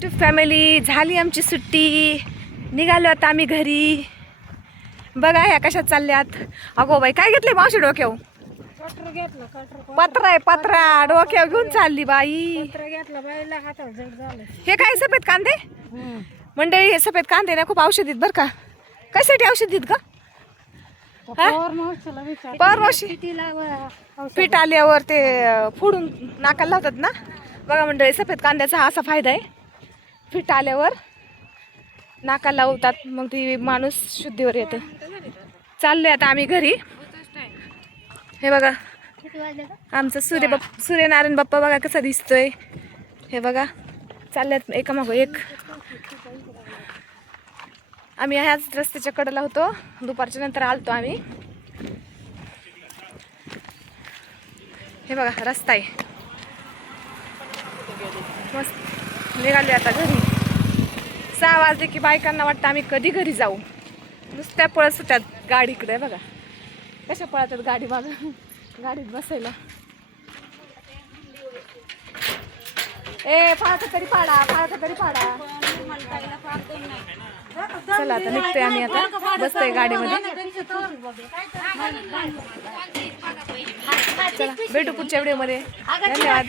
To family, झाली आमची सुट्टी, निघालो आता आम्ही घरी. बघा ह्या कशात चालल्यात. अगो बाई, काय घेतले मावशी डोक्यावर? पत्रा आहे, पत्रा डोक्यावर घेऊन चालली बाई. हे काय सफेद कांदे मंडळी, हे सफेद कांदे ना खूप औषधीत बर का. कशासाठी औषधीत का? परवर्षी पीठ आल्यावर ते फोडून नाकाला लावतात ना. बघा मंडळी, सफेद कांद्याचा हा असा फायदा आहे. पीठ आल्यावर नाकाला लावतात, मग ती माणूस शुद्धीवर येतं. चाललोय आता आम्ही घरी. हे बघा आमचं सूर्यनारायण बाप्पा बघा कसा दिसतोय. हे बघा चालल्यात एकामागो एक. आम्ही ह्याच रस्त्याच्या कडेला होतो, दुपारच्या नंतर आलतो आम्ही. हे बघा रस्ता आहे मस्त. निघाले आता घरी. 6 वाजले की बायकांना वाटतं आम्ही कधी घरी जाऊ. नुसत्या पळत सुट्यात गाडीकडे. बघा कशा पळतात गाडी मागं, गाडीत बसायला. ए फाळका तरी पाडा, फाळका तरी पाडा. चला आता निघतोय आम्ही. आता बसतोय गाडीमध्ये. चला भेटू पुढच्या व्हिडिओमध्ये. धन्यवाद.